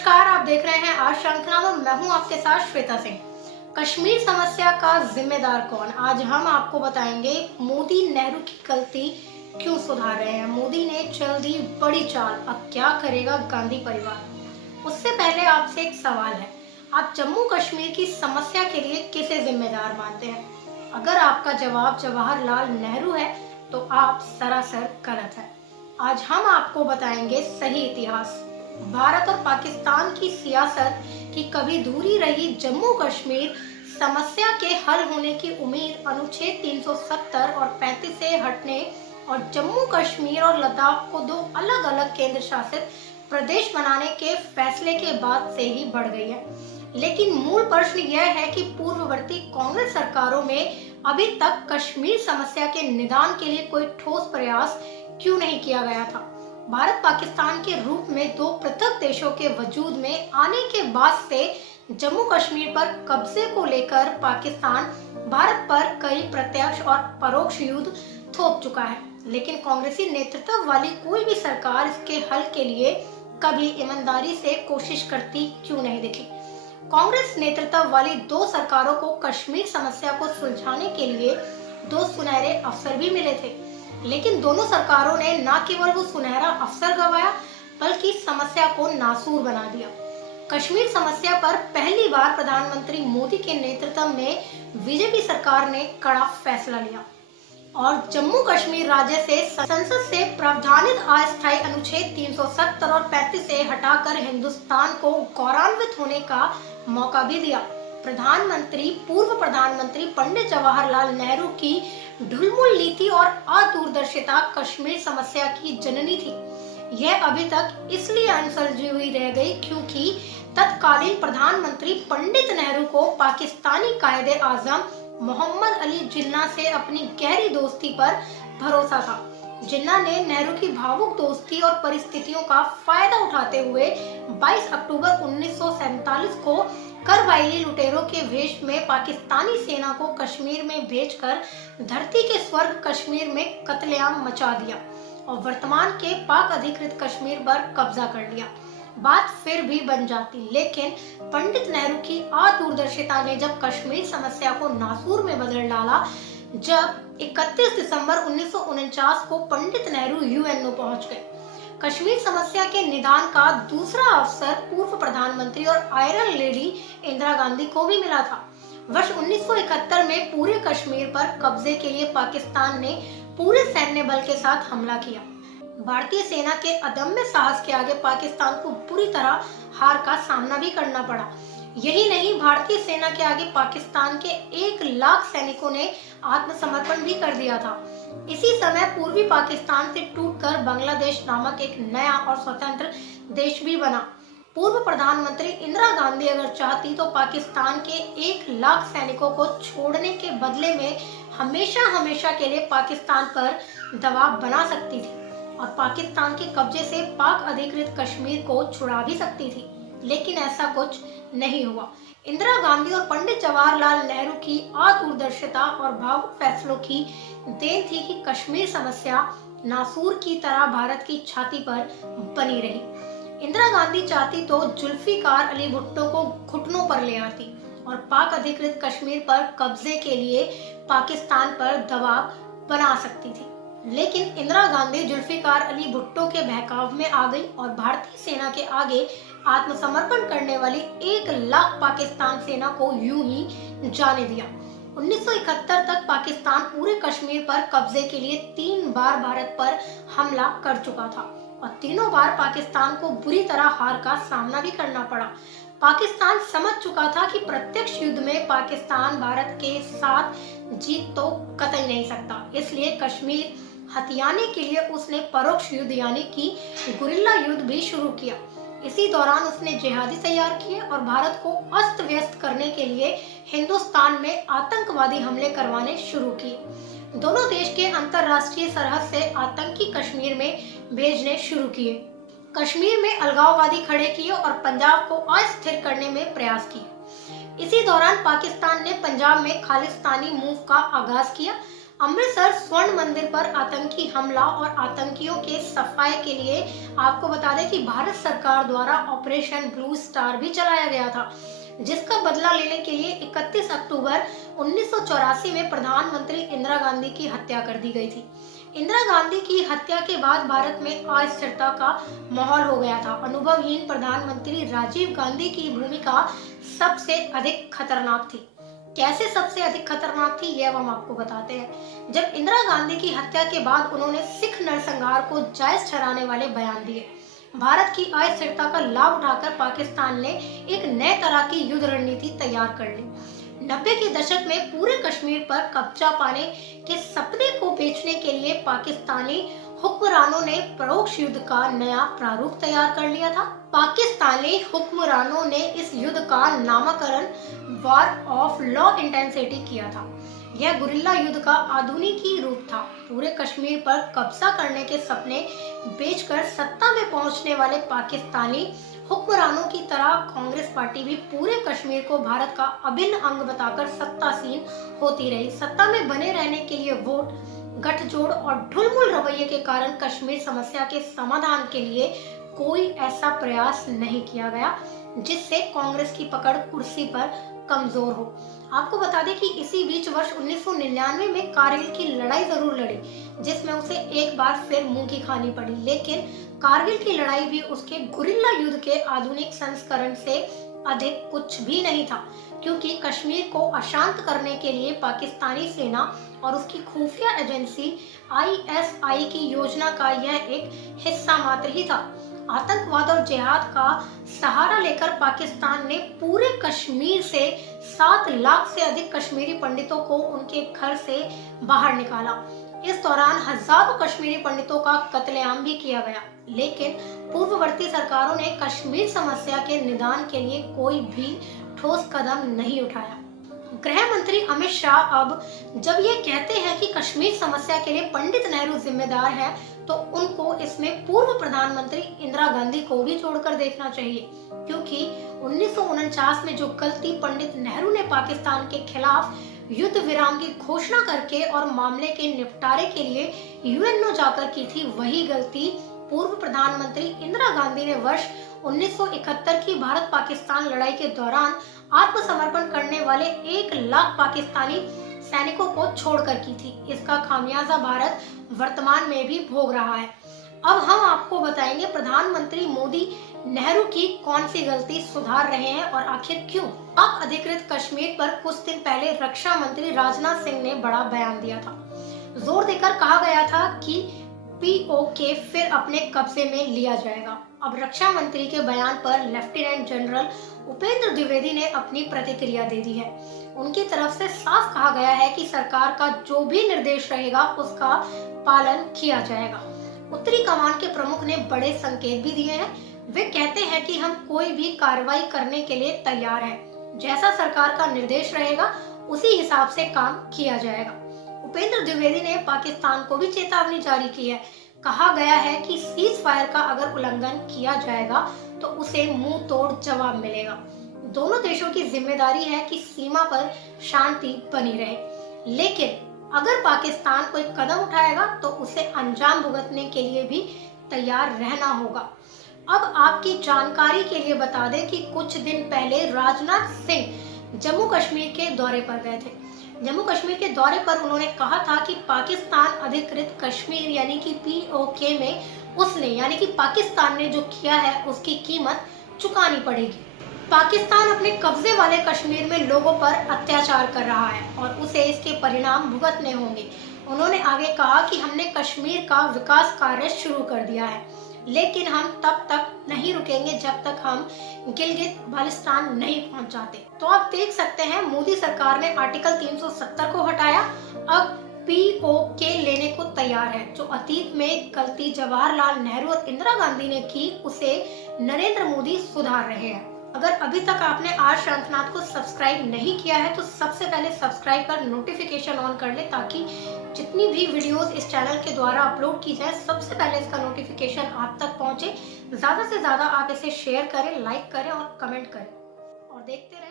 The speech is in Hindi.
नमस्कार, आप देख रहे हैं आज श्रृंखला में मैं हूं आपके साथ श्वेता सिंह। कश्मीर समस्या का जिम्मेदार कौन? आज हम आपको बताएंगे मोदी नेहरू की गलती क्यों सुधार रहे हैं। मोदी ने चल दी बड़ी चाल, अब क्या करेगा गांधी परिवार। उससे पहले आपसे एक सवाल है, आप जम्मू कश्मीर की समस्या के लिए किसे जिम्मेदार मानते हैं? अगर आपका जवाब जवाहरलाल नेहरू है तो आप सरासर गलत है। आज हम आपको बताएंगे सही इतिहास। भारत और पाकिस्तान की सियासत की कभी दूरी रही जम्मू कश्मीर समस्या के हल होने की उम्मीद अनुच्छेद 370 और 35 से हटने और जम्मू कश्मीर और लद्दाख को दो अलग अलग केंद्र शासित प्रदेश बनाने के फैसले के बाद से ही बढ़ गई है। लेकिन मूल प्रश्न यह है कि पूर्ववर्ती कांग्रेस सरकारों में अभी तक कश्मीर समस्या के निदान के लिए कोई ठोस प्रयास क्यों नहीं किया गया था। भारत पाकिस्तान के रूप में दो पृथक देशों के वजूद में आने के बाद से जम्मू कश्मीर पर कब्जे को लेकर पाकिस्तान भारत पर कई प्रत्यक्ष और परोक्ष युद्ध थोप चुका है, लेकिन कांग्रेसी नेतृत्व वाली कोई भी सरकार इसके हल के लिए कभी ईमानदारी से कोशिश करती क्यों नहीं दिखी। कांग्रेस नेतृत्व वाली दो सरकारों को कश्मीर समस्या को सुलझाने के लिए दो सुनहरे अवसर भी मिले थे, लेकिन दोनों सरकारों ने न केवल वो सुनहरा अवसर गंवाया बल्कि समस्या को नासूर बना दिया। कश्मीर समस्या पर पहली बार प्रधानमंत्री मोदी के नेतृत्व में बीजेपी सरकार ने कड़ा फैसला लिया और जम्मू कश्मीर राज्य से संसद से प्रावधानित अस्थायी अनुच्छेद 370 और 35 से हटाकर हिंदुस्तान को गौरवान्वित होने का मौका भी दिया। पूर्व प्रधानमंत्री पंडित जवाहरलाल नेहरू की ढुलमुल नीति और अदूरदर्शिता कश्मीर समस्या की जननी थी। यह अभी तक इसलिए अनसुलझी हुई रह गई क्योंकि तत्कालीन प्रधानमंत्री पंडित नेहरू को पाकिस्तानी कायदे आजम मोहम्मद अली जिन्ना से अपनी गहरी दोस्ती पर भरोसा था। जिन्ना ने नेहरू की भावुक दोस्ती और परिस्थितियों का फायदा उठाते हुए 22 अक्टूबर 1947 को करवाइली लुटेरों के वेश में पाकिस्तानी सेना को कश्मीर में भेजकर धरती के स्वर्ग कश्मीर में कत्लेआम मचा दिया और वर्तमान के पाक अधिकृत कश्मीर पर कब्जा कर लिया। बात फिर भी बन जाती, लेकिन पंडित नेहरू की अदूरदर्शिता ने जब कश्मीर समस्या को नासूर में बदल डाला। जब 31 दिसंबर 1949 को पंडित नेहरू यूएनओ पहुंच गए। कश्मीर समस्या के निदान का दूसरा अवसर पूर्व प्रधानमंत्री और आयरन लेडी इंदिरा गांधी को भी मिला था। वर्ष 1971 में पूरे कश्मीर पर कब्जे के लिए पाकिस्तान ने पूरे सैन्य बल के साथ हमला किया। भारतीय सेना के अदम्य साहस के आगे पाकिस्तान को बुरी तरह हार का सामना भी करना पड़ा। यही नहीं, भारतीय सेना के आगे पाकिस्तान के 1 लाख सैनिकों ने आत्मसमर्पण भी कर दिया था। इसी समय पूर्वी पाकिस्तान से टूटकर बांग्लादेश नामक एक नया और स्वतंत्र देश भी बना। पूर्व प्रधानमंत्री इंदिरा गांधी अगर चाहती तो पाकिस्तान के 1 लाख सैनिकों को छोड़ने के बदले में हमेशा हमेशा के लिए पाकिस्तान पर दबाव बना सकती थी और पाकिस्तान के कब्जे से पाक अधिकृत कश्मीर को छुड़ा भी सकती थी, लेकिन ऐसा कुछ नहीं हुआ। इंदिरा गांधी और पंडित जवाहरलाल नेहरू की अदूरदर्शिता और भावुक फैसलों की देन थी कि कश्मीर समस्या नासूर की तरह भारत की छाती पर बनी रही। इंदिरा गांधी चाहती तो जुल्फिकार अली भुट्टो को घुटनों पर ले आती और पाक अधिकृत कश्मीर पर कब्जे के लिए पाकिस्तान पर दबाव बना सकती थी, लेकिन इंदिरा गांधी जुल्फिकार अली भुट्टो के बहकाव में आ गई और भारतीय सेना के आगे आत्मसमर्पण करने वाली 1 लाख पाकिस्तान सेना को यूं ही जाने दिया। 1971 तक पाकिस्तान पूरे कश्मीर पर कब्जे के लिए 3 बार भारत पर हमला कर चुका था और तीनों बार पाकिस्तान को बुरी तरह हार का सामना भी करना पड़ा। पाकिस्तान समझ चुका था कि प्रत्यक्ष युद्ध में पाकिस्तान भारत के साथ जीत तो कतई नहीं सकता, इसलिए कश्मीर हथियाने के लिए उसने परोक्ष युद्ध यानी कि गुरिल्ला युद्ध भी शुरू किया। इसी दौरान उसने जिहादी तैयार किए और भारत को अस्त व्यस्त करने के लिए हिंदुस्तान में आतंकवादी हमले करवाने शुरू किए। दोनों देश के अंतरराष्ट्रीय सरहद से आतंकी कश्मीर में भेजने शुरू किए। कश्मीर में अलगाववादी खड़े किए और पंजाब को अस्थिर करने में प्रयास किए। इसी दौरान पाकिस्तान ने पंजाब में खालिस्तानी मूव का आगाज किया। अमृतसर स्वर्ण मंदिर पर आतंकी हमला और आतंकियों के सफाए के लिए आपको बता दें कि भारत सरकार द्वारा ऑपरेशन ब्लू स्टार भी चलाया गया था, जिसका बदला लेने के लिए 31 अक्टूबर 1984 में प्रधानमंत्री इंदिरा गांधी की हत्या कर दी गई थी। इंदिरा गांधी की हत्या के बाद भारत में अस्थिरता का माहौल हो गया था। अनुभवहीन प्रधानमंत्री राजीव गांधी की भूमिका सबसे अधिक खतरनाक थी। कैसे सबसे अधिक खतरनाक थी, यह हम आपको बताते हैं। जब इंदिरा गांधी की हत्या के बाद उन्होंने सिख नरसंहार को जायज ठहराने वाले बयान दिए। भारत की अस्थिरता का लाभ उठाकर पाकिस्तान ने एक नए तरह की युद्ध रणनीति तैयार कर ली। 90 के दशक में पूरे कश्मीर पर कब्जा पाने के सपने को बेचने के लिए पाकिस्तानी हुक्मरानों ने परोक्ष युद्ध का नया प्रारूप तैयार कर लिया था। पाकिस्तानी हुक्मरानों ने इस युद्ध का नामकरण वॉर ऑफ लॉ इंटेंसिटी किया था। यह गुरिल्ला युद्ध का आधुनिक रूप था। पूरे कश्मीर पर कब्जा करने के सपने बेचकर सत्ता में पहुंचने वाले पाकिस्तानी हुक्मरानों की तरह कांग्रेस पार्टी भी पूरे कश्मीर को भारत का अभिन्न अंग बताकर सत्तासीन होती रही। सत्ता में बने रहने के लिए वोट, गठजोड़ और ढुलमुल रवैये के कारण कश्मीर समस्या के समाधान के लिए कोई ऐसा प्रयास नहीं किया गया जिससे कांग्रेस की पकड़ कुर्सी पर कमजोर हो। आपको बता दें कि इसी बीच वर्ष 1999 में कारगिल की लड़ाई जरूर लड़ी, जिसमें उसे एक बार फिर मुंह की खानी पड़ी, लेकिन कारगिल की लड़ाई भी उसके गुरिल्ला युद्ध के आधुनिक संस्करण से अधिक कुछ भी नहीं था, क्योंकि कश्मीर को अशांत करने के लिए पाकिस्तानी सेना और उसकी खुफिया एजेंसी ISI की योजना का यह एक हिस्सा मात्र ही था। आतंकवाद और जिहाद का सहारा लेकर पाकिस्तान ने पूरे कश्मीर से 7 लाख से अधिक कश्मीरी पंडितों को उनके घर से बाहर निकाला। इस दौरान हजारों कश्मीरी पंडितों का कत्लेआम भी किया गया, लेकिन पूर्ववर्ती सरकारों ने कश्मीर समस्या के निदान के लिए कोई भी ठोस कदम नहीं उठाया। गृह मंत्री अमित शाह अब जब ये कहते हैं कि कश्मीर समस्या के लिए पंडित नेहरू जिम्मेदार है, तो उनको इसमें पूर्व प्रधानमंत्री इंदिरा गांधी को भी जोड़कर देखना चाहिए, क्योंकि 1949 में जो गलती पंडित नेहरू ने पाकिस्तान के खिलाफ युद्ध विराम की घोषणा करके और मामले के निपटारे के लिए UN जाकर की थी, वही गलती पूर्व प्रधानमंत्री इंदिरा गांधी ने वर्ष 1971 की भारत पाकिस्तान लड़ाई के दौरान आत्मसमर्पण करने वाले 1 लाख पाकिस्तानी सैनिकों को छोड़कर की थी। इसका खामियाजा भारत वर्तमान में भी भोग रहा है। अब हम आपको बताएंगे प्रधानमंत्री मोदी नेहरू की कौन सी गलती सुधार रहे हैं और आखिर क्यों। पाक अधिकृत कश्मीर पर कुछ दिन पहले रक्षा मंत्री राजनाथ सिंह ने बड़ा बयान दिया था। जोर देकर कहा गया था कि POK फिर अपने कब्जे में लिया जाएगा। अब रक्षा मंत्री के बयान पर लेफ्टिनेंट जनरल उपेंद्र द्विवेदी ने अपनी प्रतिक्रिया दे दी है। उनकी तरफ से साफ कहा गया है कि सरकार का जो भी निर्देश रहेगा उसका पालन किया जाएगा। उत्तरी कमान के प्रमुख ने बड़े संकेत भी दिए हैं। वे कहते हैं कि हम कोई भी कार्रवाई करने के लिए तैयार हैं। जैसा सरकार का निर्देश रहेगा उसी हिसाब से काम किया जाएगा। उपेंद्र द्विवेदी ने पाकिस्तान को भी चेतावनी जारी की है। कहा गया है कि सीज फायर का अगर उल्लंघन किया जाएगा तो उसे मुंह तोड़ जवाब मिलेगा। दोनों देशों की जिम्मेदारी है कि सीमा पर शांति बनी रहे, लेकिन अगर पाकिस्तान कोई कदम उठाएगा तो उसे अंजाम भुगतने के लिए भी तैयार रहना होगा। अब आपकी जानकारी के लिए बता दें कि कुछ दिन पहले राजनाथ सिंह जम्मू कश्मीर के दौरे पर गए थे। जम्मू कश्मीर के दौरे पर उन्होंने कहा था कि पाकिस्तान अधिकृत कश्मीर यानी कि POK में उसने यानी कि पाकिस्तान ने जो किया है उसकी कीमत चुकानी पड़ेगी। पाकिस्तान अपने कब्जे वाले कश्मीर में लोगों पर अत्याचार कर रहा है और उसे इसके परिणाम भुगतने होंगे। उन्होंने आगे कहा कि हमने कश्मीर का विकास कार्य शुरू कर दिया है, लेकिन हम तब तक नहीं रुकेंगे जब तक हम गिलगित बाल्टिस्तान नहीं पहुंच जाते। तो आप देख सकते हैं मोदी सरकार ने आर्टिकल 370 को हटाया, अब POK लेने को तैयार है। जो अतीत में गलती जवाहरलाल नेहरू और इंदिरा गांधी ने की उसे नरेंद्र मोदी सुधार रहे हैं। अगर अभी तक आपने आर शंखनाथ को सब्सक्राइब नहीं किया है तो सबसे पहले सब्सक्राइब कर नोटिफिकेशन ऑन कर ले, ताकि जितनी भी वीडियोस इस चैनल के द्वारा अपलोड की जाए सबसे पहले इसका नोटिफिकेशन आप तक पहुंचे। ज्यादा से ज्यादा आप इसे शेयर करें, लाइक करें और कमेंट करें और देखते रहें।